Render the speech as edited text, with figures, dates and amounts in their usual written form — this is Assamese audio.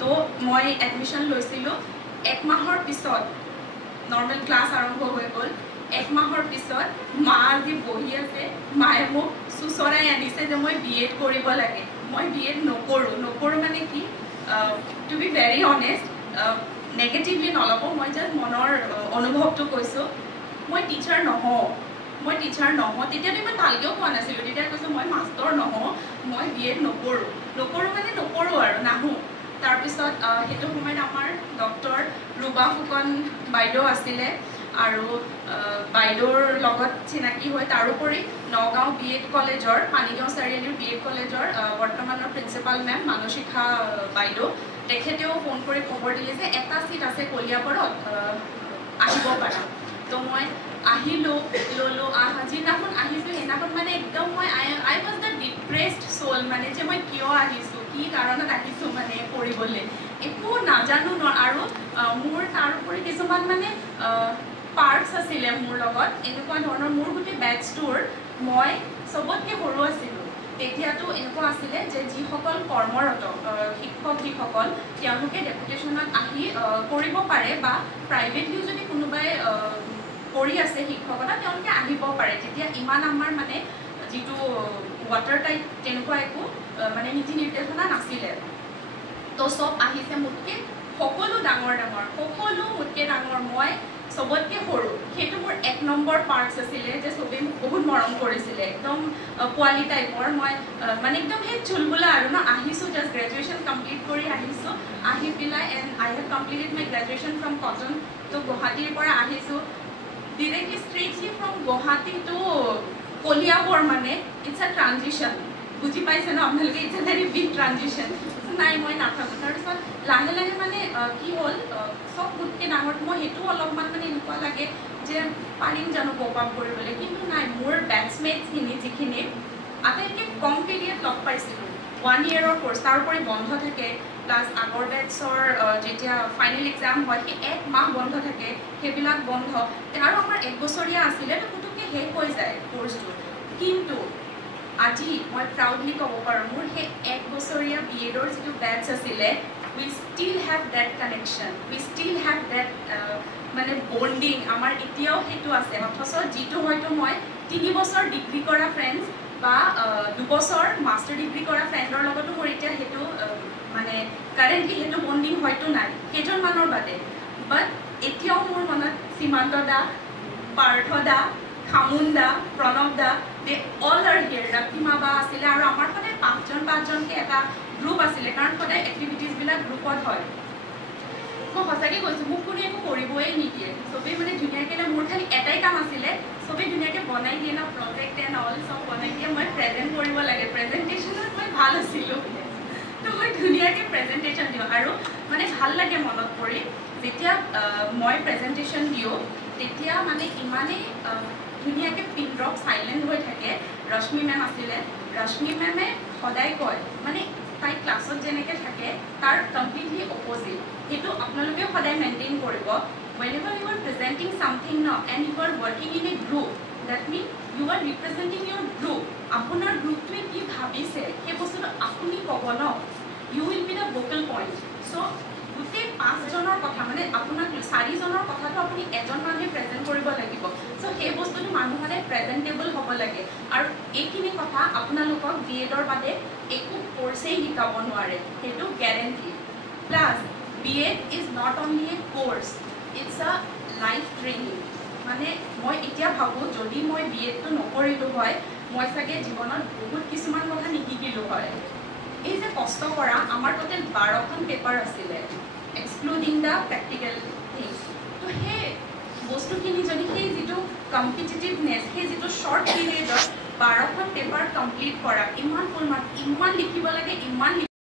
তো মই এডমিশ্যন লৈছিলোঁ 1 মাহৰ পিছত নৰ্মেল ক্লাছ আৰম্ভ হৈ গ'ল 1 মাহৰ পিছত মা আজি বহি আছে মায়ে মোক চুচৰাই আনিছে যে মই BEd কৰিব লাগে মই BEd নকৰোঁ মানে কি to be very honest negatively নল'ব মই জাষ্ট মনৰ অনুভৱটো কৈছোঁ মই টিচাৰ নহওঁ তেতিয়াতো ইমান ভালকৈও কোৱা নাছিলোঁ তেতিয়া কৈছোঁ মই মাষ্টৰ নহওঁ মই BEd নকৰোঁ মানে নকৰোঁ আৰু নাহোঁ তাৰপিছত সেইটো সময়ত আমাৰ ডক্টৰ ৰূপা ফুকন বাইদেউ আছিলে আৰু বাইদেউৰ লগত চিনাকি হৈ তাৰোপৰি নগাঁও BEd কলেজৰ পানীগাঁও চাৰিআলিৰ BEd কলেজৰ বৰ্তমানৰ প্ৰিন্সিপাল মেম মানসিকা বাইদেউ তেখেতেও ফোন কৰি খবৰ দিলে যে এটা চিট আছে কলিয়াবৰত আহিব পাৰা তো মই আহিলোঁ ল'লোঁ যিদিনাখন আহিছোঁ সেইদিনাখন মানে একদম মই আই ৱাজ দ্য ডিপ্ৰেছড চ'ল মানে যে মই কিয় আহিছোঁ কি কাৰণত আহিছোঁ মানে পঢ়িবলৈ একো নাজানো আৰু মোৰ তাৰোপৰি কিছুমান মানে পাৰ্টছ আছিলে মোৰ লগত এনেকুৱা ধৰণৰ মোৰ গোটেই বেটছটোৰ মই চবতকৈ সৰু আছিলোঁ তেতিয়াতো এনেকুৱা আছিলে যে যিসকল কৰ্মৰত শিক্ষকসকল তেওঁলোকে ডেপুটেশ্যনত আহি কৰিব পাৰে বা প্ৰাইভেটলিও যদি কোনোবাই কৰি আছে শিক্ষকতা তেওঁলোকে আহিব পাৰে তেতিয়া ইমান আমাৰ মানে যিটো ৱাটাৰ টাইপ তেনেকুৱা একো মানে নীতি নিৰ্দেশনা নাছিলে তো চব আহিছে মোতকৈ সকলো ডাঙৰ মোতকৈ ডাঙৰ মই চবতকৈ সৰু সেইটো মোৰ 1 নম্বৰ পাৰ্টছ আছিলে যে চবেই মোক বহুত মৰম কৰিছিলে একদম পোৱালি টাইপৰ মই মানে একদম সেই চুলবোলা আৰু ন আহিছোঁ জাষ্ট গ্ৰেজুৱেশ্যন কমপ্লিট কৰি আহিছোঁ আহি পেলাই and I have completed my graduation from Cotton তো গুৱাহাটীৰ পৰা আহিছোঁ directly straightly from Guwahati to Kaliabor মানে ইটছ আ ট্ৰানজিশ্যন বুজি পাইছে ন আপোনালোকে ইটছ আ ভেৰি বিগ ট্ৰানজিশ্যন নাই মই নাথাকোঁ তাৰপিছত লাহে লাহে মানে কি হ'ল চব গোটকৈ ডাঙৰ মই সেইটো অলপমান মানে এনেকুৱা লাগে যে পাৰিম জানো কপ আপ কৰিবলৈ কিন্তু নাই মোৰ বেটছমেটছখিনি যিখিনি আটাইতকৈ কম পিৰিয়ড লগ পাইছিলোঁ 1 year কোৰ্চ তাৰোপৰি বন্ধ থাকে প্লাছ আগৰ বেটছৰ যেতিয়া ফাইনেল এক্সাম হয় সেই 1 মাহ বন্ধ থাকে সেইবিলাক বন্ধ আৰু আমাৰ 1 বছৰীয়া আছিলে তো পুতুককৈ শেষ হৈ যায় কোৰ্চটো কিন্তু আজি মই প্ৰাউডলি ক'ব পাৰোঁ মোৰ সেই 1 বছৰীয়া BEdৰ যিটো বেটছ আছিলে we still have that connection we still have that মানে বণ্ডিং আমাৰ এতিয়াও সেইটো আছে অথচ যিটো হয়তো মই 3 বছৰ ডিগ্ৰী কৰা ফ্ৰেণ্ডছ বা 2 বছৰ মাষ্টাৰ ডিগ্ৰী কৰা ফ্ৰেণ্ডৰ লগতো মোৰ এতিয়া সেইটো মানে কাৰেণ্টলি সেইটো বণ্ডিং হয়তো নাই কেইজনমানৰ বাদে বাট এতিয়াও মোৰ মনত সীমান্ত দা পাৰ্থ দা খামুন দা প্ৰণৱ দা দে অল আৰ হিয়াৰ ৰাতিমা বা আছিলে আৰু আমাৰ সদায় 5জনকৈ এটা গ্ৰুপ আছিলে কাৰণ সদায় এক্টিভিটিজবিলাক গ্ৰুপত হয় মই সঁচাকৈ কৈছোঁ মোক কোনো একো কৰিবই নিদিয়ে চবেই মানে ধুনীয়াকৈ মোৰ খালি এটাই কাম আছিলে চবেই ধুনীয়াকৈ বনাই দিয়ে ন প্ৰজেক্ট এণ্ড অল চব বনাই দিয়ে মই প্ৰেজেণ্ট কৰিব লাগে প্ৰেজেণ্টেশ্যনত মই ভাল আছিলোঁ তো মই ধুনীয়াকৈ প্ৰেজেণ্টেশ্যন দিওঁ আৰু মানে ভাল লাগে মনত পৰি যেতিয়া মই প্ৰেজেণ্টেশ্যন দিওঁ তেতিয়া মানে ইমানেই ধুনীয়াকৈ পিন ড্ৰপ চাইলেণ্ট হৈ থাকে ৰশ্মি মেম আছিলে ৰশ্মি মেমে সদায় কয় মানে তাই ক্লাছত যেনেকৈ থাকে তাৰ কমপ্লিটলি অপ'জিট সেইটো আপোনালোকেও সদায় মেইনটেইন কৰিব whenever you are presenting something now and you are working in a group that means you are representing your group আপোনাৰ গ্ৰুপটোৱে কি ভাবিছে সেই বস্তুটো আপুনি ক'ব ন you will be the vocal point so গোটেই 5জনৰ কথা মানে আপোনাক 4জনৰ কথাটো আপুনি এজন মানুহে প্ৰেজেণ্ট কৰিব লাগিব চ' সেই বস্তুটো মানুহ সদায় প্ৰেজেণ্টেবল হ'ব লাগে আৰু এইখিনি কথা আপোনালোকক BEdৰ বাদে একো কোৰ্চেই শিকাব নোৱাৰে সেইটো guarantee plus BEd is not only a course it's a life training মানে মই এতিয়া ভাবোঁ যদি মই BEdটো নকৰিলোঁ হয় মই চাগে জীৱনত বহুত কিছুমান কথা নিশিকিলোঁ হয় এই যে কষ্ট কৰা আমাৰ টোটেল 12খন পেপাৰ আছিলে এক্সক্লুডিং দ্য প্ৰেক্টিকেল থিংছ তো সেই বস্তুখিনি যদি সেই যিটো কম্পিটিটিভনেছ সেই যিটো শ্বৰ্ট পিৰিয়ডত 12খন পেপাৰ কমপ্লিট কৰা ইমান ফুল মাৰ্ক ইমান লিখিব লাগে ইমান